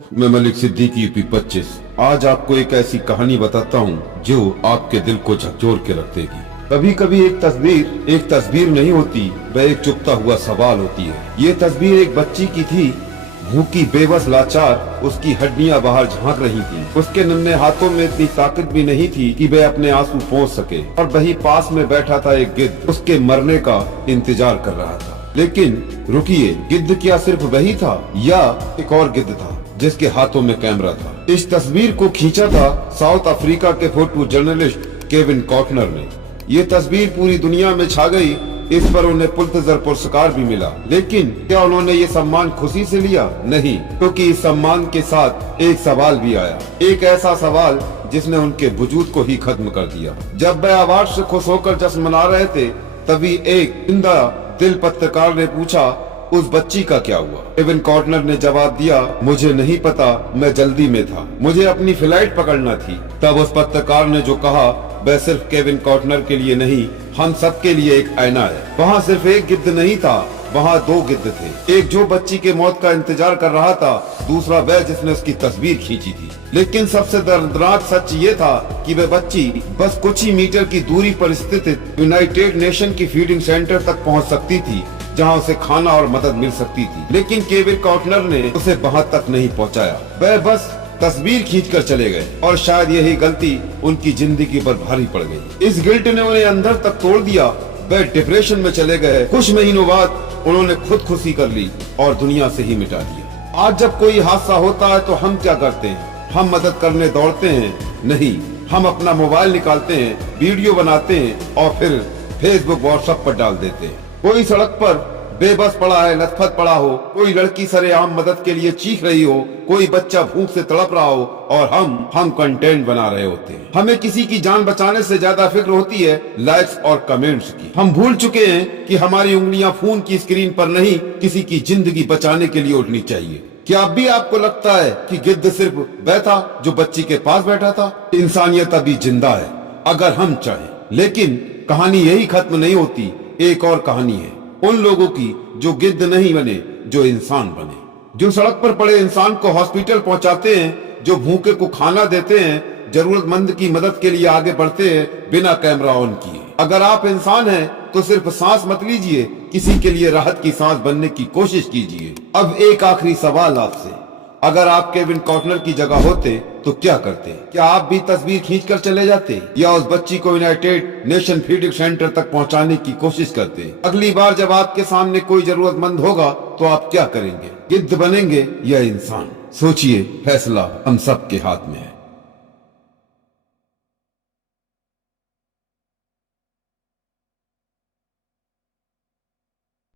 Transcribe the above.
मैं मलिक सिद्दीकी यूपी 25 आज आपको एक ऐसी कहानी बताता हूँ जो आपके दिल को झकझोर के रख देगी। कभी कभी एक तस्वीर नहीं होती, वह एक चुपता हुआ सवाल होती है। ये तस्वीर एक बच्ची की थी, भूखी बेबस लाचार, उसकी हड्डियां बाहर झांक रही थी। उसके नन्हे हाथों में इतनी ताकत भी नहीं थी कि वह अपने आंसू पोंछ सके, और वही पास में बैठा था एक गिद्ध, उसके मरने का इंतजार कर रहा था। लेकिन रुकिए, गिद्ध क्या सिर्फ वही था या एक और गिद्ध था जिसके हाथों में कैमरा था? इस तस्वीर को खींचा था साउथ अफ्रीका के फोटो जर्नलिस्ट केविन कॉटनर ने। ये तस्वीर पूरी दुनिया में छा गई, इस पर उन्हें पुलित्जर पुरस्कार भी मिला। लेकिन क्या उन्होंने ये सम्मान खुशी से लिया? नहीं, क्योंकि इस सम्मान के साथ एक सवाल भी आया, एक ऐसा सवाल जिसने उनके वजूद को ही खत्म कर दिया। जब वह अवार्ड से खुश होकर जश्न मना रहे थे, तभी एक जिंदा दिल पत्रकार ने पूछा, उस बच्ची का क्या हुआ? केविन कॉटनर ने जवाब दिया, मुझे नहीं पता, मैं जल्दी में था, मुझे अपनी फ्लाइट पकड़ना थी। तब उस पत्रकार ने जो कहा वह सिर्फ केविन कॉटनर के लिए नहीं, हम सब के लिए एक आईना है। वहाँ सिर्फ एक गिद्ध नहीं था, वहाँ दो गिद्ध थे। एक जो बच्ची के मौत का इंतजार कर रहा था, दूसरा वह जिसने उसकी तस्वीर खींची थी। लेकिन सबसे दर्दनाक सच ये था कि वह बच्ची बस कुछ ही मीटर की दूरी पर स्थित यूनाइटेड नेशन की फीडिंग सेंटर तक पहुँच सकती थी, जहाँ उसे खाना और मदद मिल सकती थी। लेकिन केविन कॉटनर ने उसे वहाँ तक नहीं पहुँचाया, वह बस तस्वीर खींचकर चले गए, और शायद यही गलती उनकी जिंदगी पर भारी पड़ गई। इस गिल्ट ने उन्हें अंदर तक तोड़ दिया, वह डिप्रेशन में चले गए। कुछ महीनों बाद उन्होंने खुदकुशी कर ली और दुनिया से ही मिटा दिया। आज जब कोई हादसा होता है तो हम क्या करते हैं? हम मदद करने दौड़ते हैं? नहीं, हम अपना मोबाइल निकालते हैं, वीडियो बनाते हैं और फिर फेसबुक व्हाट्सएप पर डाल देते हैं। कोई सड़क पर बेबस पड़ा है, लथपथ पड़ा हो, कोई लड़की सरेआम मदद के लिए चीख रही हो, कोई बच्चा भूख से तड़प रहा हो, और हम कंटेंट बना रहे होते हैं। हमें किसी की जान बचाने से ज्यादा फिक्र होती है लाइक्स और कमेंट्स की। हम भूल चुके हैं कि हमारी उंगलियां फोन की स्क्रीन पर नहीं, किसी की जिंदगी बचाने के लिए उठनी चाहिए। क्या अब भी आपको लगता है कि गिद्ध सिर्फ वह था जो बच्ची के पास बैठा था? इंसानियत अभी जिंदा है अगर हम चाहें। लेकिन कहानी यही खत्म नहीं होती, एक और कहानी है उन लोगों की जो गिद्ध नहीं बने, जो इंसान बने, जो सड़क पर पड़े इंसान को हॉस्पिटल पहुंचाते हैं, जो भूखे को खाना देते हैं, जरूरतमंद की मदद के लिए आगे बढ़ते हैं बिना कैमरा ऑन किए। अगर आप इंसान हैं तो सिर्फ सांस मत लीजिए, किसी के लिए राहत की सांस बनने की कोशिश कीजिए। अब एक आखिरी सवाल आपसे, अगर आप केविन कॉटनर की जगह होते तो क्या करते? क्या आप भी तस्वीर खींचकर चले जाते, या उस बच्ची को यूनाइटेड नेशन फीडिंग सेंटर तक पहुंचाने की कोशिश करते? अगली बार जब आपके सामने कोई जरूरतमंद होगा तो आप क्या करेंगे? गिद्ध बनेंगे या इंसान? सोचिए, फैसला हम सब के हाथ में है।